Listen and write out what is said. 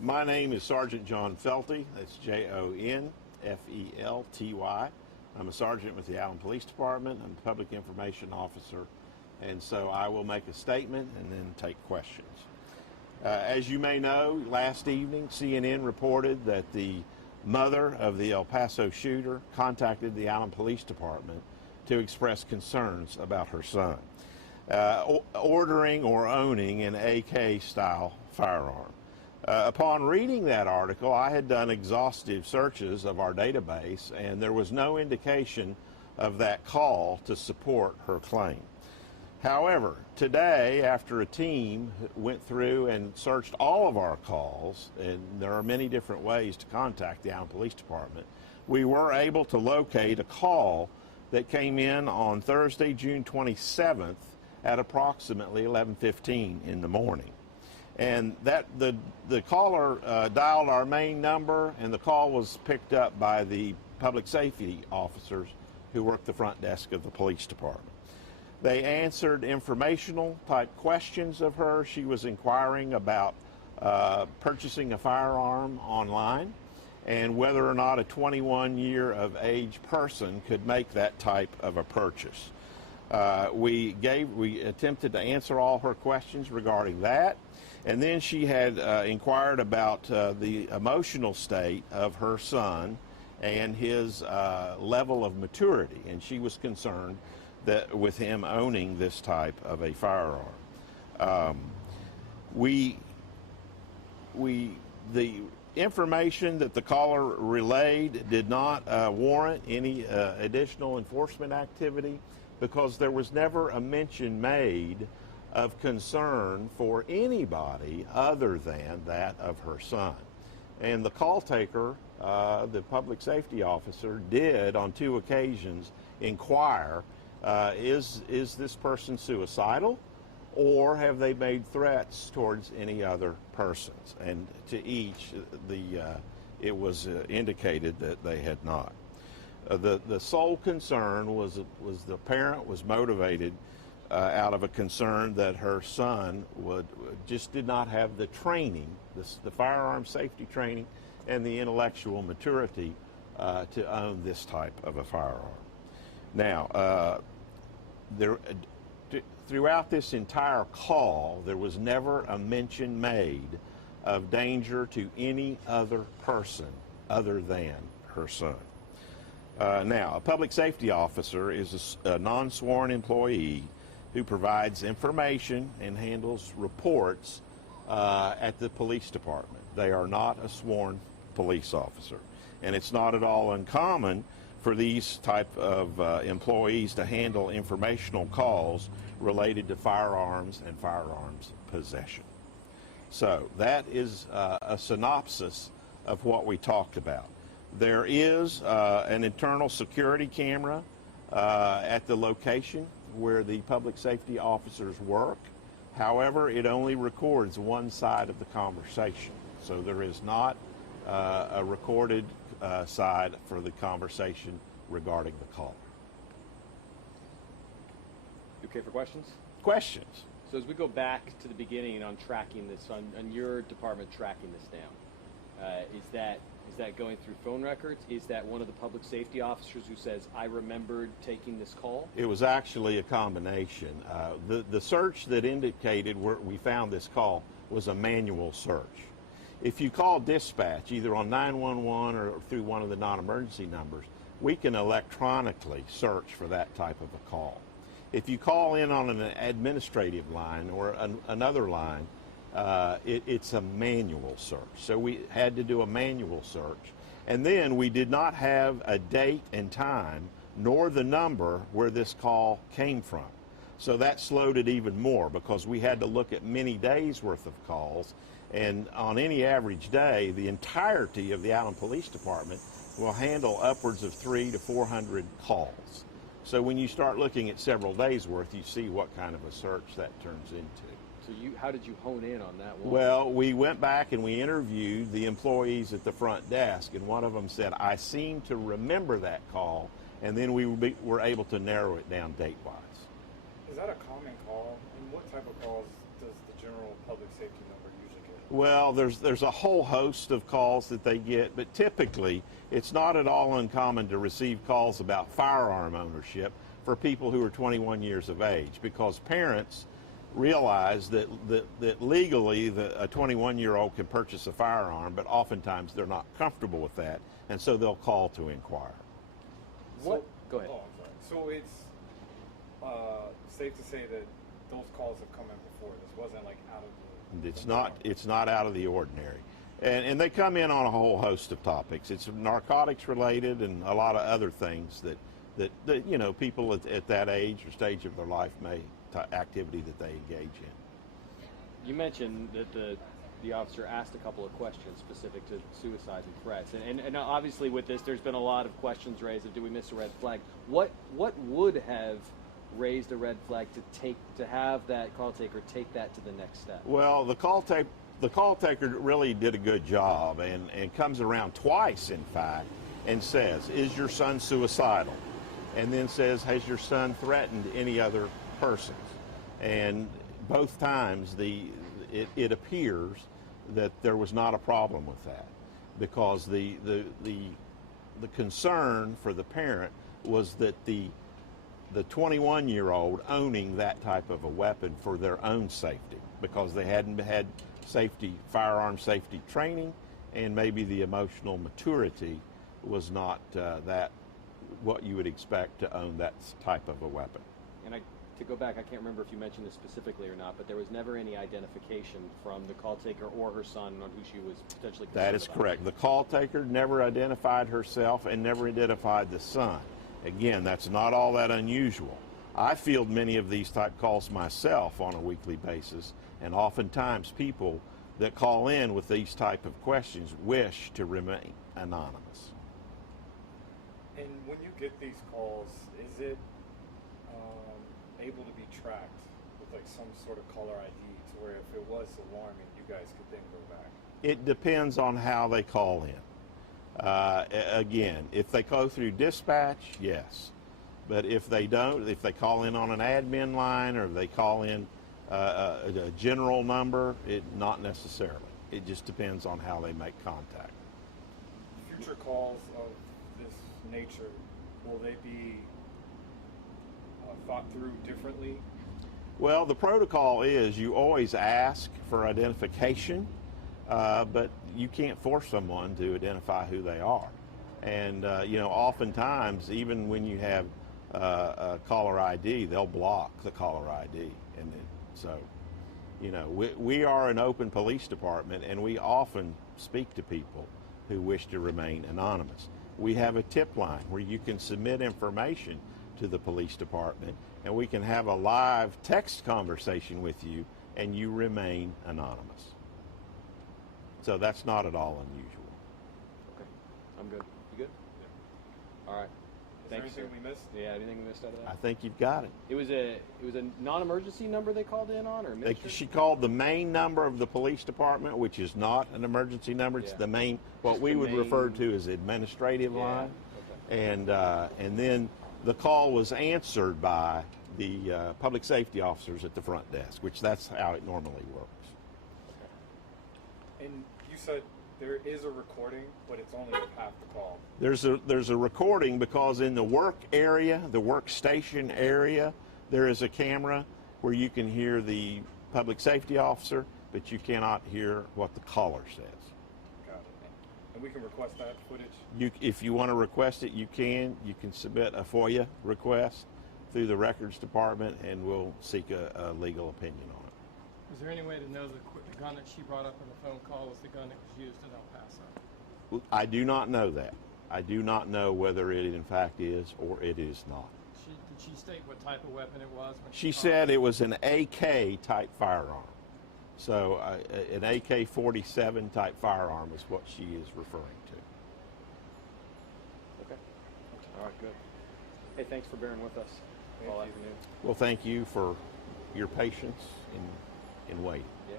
My name is Sergeant John Felty. That's Jonfelty. I'm a sergeant with the Allen Police Department. I'm a public information officer, and so I will make a statement and then take questions. As you may know, last evening CNN reported that the mother of the El Paso shooter contacted the Allen Police Department to express concerns about her son ordering or owning an AK-style firearm. Upon reading that article, I had done exhaustive searches of our database, and there was no indication of that call to support her claim. However, today, after a team went through and searched all of our calls, and there are many different ways to contact the Allen Police Department, we were able to locate a call that came in on Thursday, June 27th at approximately 11:15 in the morning. And that the caller dialed our main number, and the call was picked up by the public safety officers who work the front desk of the police department. They answered informational type questions of her. She was inquiring about purchasing a firearm online and whether or not a 21-year of age person could make that type of a purchase. We attempted to answer all her questions regarding that. And then she had inquired about the emotional state of her son and his level of maturity, and she was concerned that with him owning this type of a firearm. The information that the caller relayed did not warrant any additional enforcement activity, because there was never a mention made of concern for anybody other than that of her son. And the call taker, the public safety officer, did on 2 occasions inquire, is this person suicidal, or have they made threats towards any other persons? And to each, it was indicated that they had not. The sole concern was the parent was motivated out of a concern that her son just did not have the training, the firearm safety training, and the intellectual maturity to own this type of a firearm. Now, throughout this entire call, there was never a mention made of danger to any other person other than her son. Now, a public safety officer is a non-sworn employee who provides information and handles reports at the police department. They are not a sworn police officer. And it's not at all uncommon for these type of employees to handle informational calls related to firearms and firearms possession. So that is a synopsis of what we talked about. There is an internal security camera at the location where the public safety officers work. However, it only records one side of the conversation. So there is not a recorded side for the conversation regarding the call. You okay for questions? Questions? So as we go back to the beginning on tracking this, on your department tracking this down, is that going through phone records? Is that one of the public safety officers who says, I remembered taking this call? It was actually a combination. The search that indicated where we found this call was a manual search. If you call dispatch, either on 911 or through one of the non-emergency numbers, we can electronically search for that type of a call. If you call in on an administrative line or another line, it's a manual search. So we had to do a manual search. And then we did not have a date and time nor the number where this call came from. So that slowed it even more, because we had to look at many days worth of calls. And on any average day, the entirety of the Allen Police Department will handle upwards of 300 to 400 calls. So when you start looking at several days worth, you see what kind of a search that turns into. So how did you hone in on that one? Well, we went back and we interviewed the employees at the front desk, and one of them said, I seem to remember that call, and then we were able to narrow it down date-wise. Is that a common call? And what type of calls does the general public safety number usually get? Well, there's a whole host of calls that they get, but typically it's not at all uncommon to receive calls about firearm ownership for people who are 21 years of age, because parents realize that legally a 21-year-old can purchase a firearm, but oftentimes they're not comfortable with that, and so they'll call to inquire. What? Go ahead. Oh, I'm sorry. So it's safe to say that those calls have come in before. This wasn't like out of the. It's not out of the ordinary. And they come in on a whole host of topics. It's narcotics related and a lot of other things that you know, people at that age or stage of their life activity that they engage in. You mentioned that the officer asked a couple of questions specific to suicides and threats, and obviously with this, there's been a lot of questions raised of, do we miss a red flag? What would have raised a red flag to have that call taker take that to the next step? Well, the call taker really did a good job and comes around twice, in fact, and says, "Is your son suicidal?" And then says, "Has your son threatened any other persons?" And both times it appears that there was not a problem with that, because the concern for the parent was that the 21-year-old owning that type of a weapon for their own safety, because they hadn't had firearm safety training, and maybe the emotional maturity was not that what you would expect to own that type of a weapon. And to go back, I can't remember if you mentioned this specifically or not, but there was never any identification from the call taker or her son on who she was potentially concerned That is about. correct. The call taker never identified herself and never identified the son. Again, that's not all that unusual. I field many of these type calls myself on a weekly basis, and oftentimes people that call in with these type of questions wish to remain anonymous. And when you get these calls, is it able to be tracked with like some sort of caller ID to where if it was alarming, you guys could then go back? It depends on how they call in. Again, if they go through dispatch, yes. But if they don't, if they call in on an admin line or they call in a general number, not necessarily. It just depends on how they make contact. Future calls of this nature, will they be thought through differently? Well, the protocol is you always ask for identification, but you can't force someone to identify who they are. And, you know, oftentimes, even when you have a caller ID, they'll block the caller ID. And so, you know, we are an open police department, and we often speak to people who wish to remain anonymous. We have a tip line where you can submit information to the police department, and we can have a live text conversation with you, and you remain anonymous. So that's not at all unusual. Okay, I'm good. You good? Yeah. All right. Is Thanks, there anything sir. we missed? Yeah, anything we missed out of that? I think you've got it. It was a non-emergency number they called in on, or She called the main number of the police department, which is not an emergency number. It's Yeah. the main, what Just we the would main- refer to as administrative Yeah. line. Okay. And then the call was answered by the public safety officers at the front desk, which that's how it normally works. And you said there is a recording, but it's only of half the call. There's a recording because in the work area, the workstation area, there is a camera where you can hear the public safety officer, but you cannot hear what the caller says. Got it. And we can request that footage? If you want to request it, you can. You can submit a FOIA request through the records department, and we'll seek a legal opinion on it. Is there any way to know the gun that she brought up in the phone call was the gun that was used in El Paso? I do not know that. I do not know whether it in fact is or it is not. Did she state what type of weapon it was? When She called? said it was an AK type firearm. So an AK-47 type firearm is what she is referring to. Okay. All right, good. Hey, thanks for bearing with us all Thank you. afternoon. Well, thank you for your patience in waiting. Yeah.